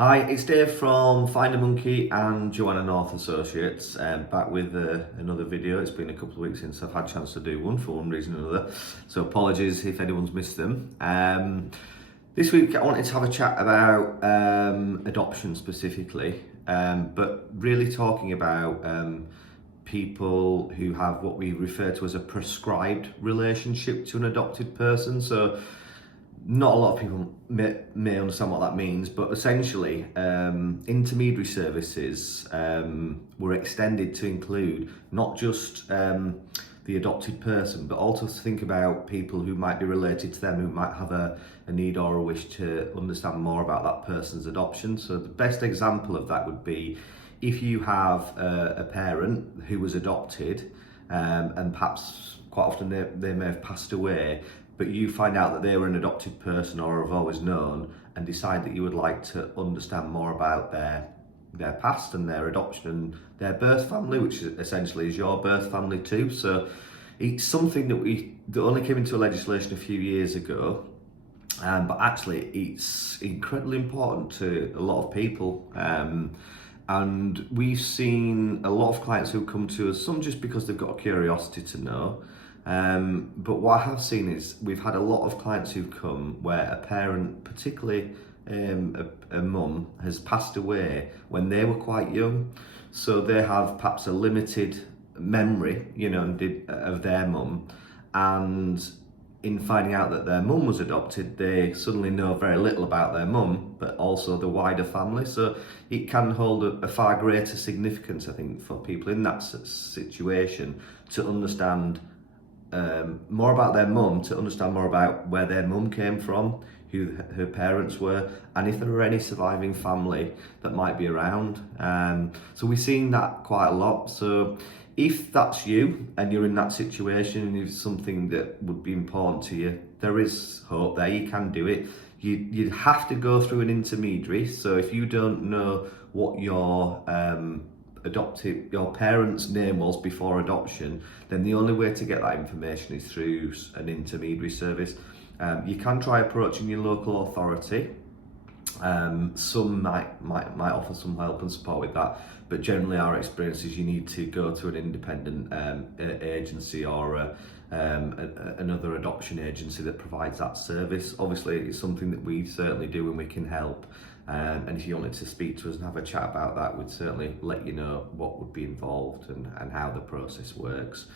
Hi, it's Dave from FinderMonkey and Joanna North Associates, back with another video. It's been a couple of weeks since I've had a chance to do one for one reason or another, so apologies if anyone's missed them. This week I wanted to have a chat about adoption specifically, but really talking about people who have what we refer to as a prescribed relationship to an adopted person. So not a lot of people may understand what that means, but essentially intermediary services were extended to include not just the adopted person, but also to think about people who might be related to them, who might have a need or a wish to understand more about that person's adoption. So the best example of that would be if you have a parent who was adopted and perhaps quite often they may have passed away, but you find out that they were an adopted person or have always known, and decide that you would like to understand more about their past and their adoption and their birth family, which essentially is your birth family too. So it's something that only came into legislation a few years ago, but actually it's incredibly important to a lot of people. And we've seen a lot of clients who come to us, some just because they've got a curiosity to know. But what I have seen is we've had a lot of clients who've come where a parent, particularly a mum, has passed away when they were quite young. So they have perhaps a limited memory, of their mum. And in finding out that their mum was adopted, they suddenly know very little about their mum, but also the wider family. So it can hold a far greater significance, I think, for people in that situation to understand more about their mum, to understand more about where their mum came from, who her parents were, and if there are any surviving family that might be around. So we're seeing that quite a lot. So if that's you and you're in that situation and it's something that would be important to you, there is hope there. You can do it. You'd have to go through an intermediary. So if you don't know what your parents' name was before adoption, then the only way to get that information is through an intermediary service. You can try approaching your local authority. Some might offer some help and support with that, but generally our experience is you need to go to an independent agency or another adoption agency that provides that service. Obviously it's something that we certainly do and we can help, and if you wanted to speak to us and have a chat about that, we'd certainly let you know what would be involved and how the process works.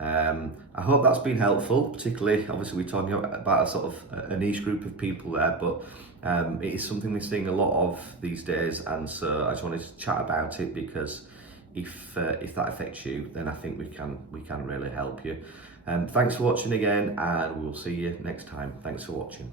I hope that's been helpful, particularly obviously we're talking about a sort of a niche group of people there, but it is something we're seeing a lot of these days, and so I just wanted to chat about it because if that affects you, then I think we can really help you. Thanks for watching again, and we'll see you next time. Thanks for watching.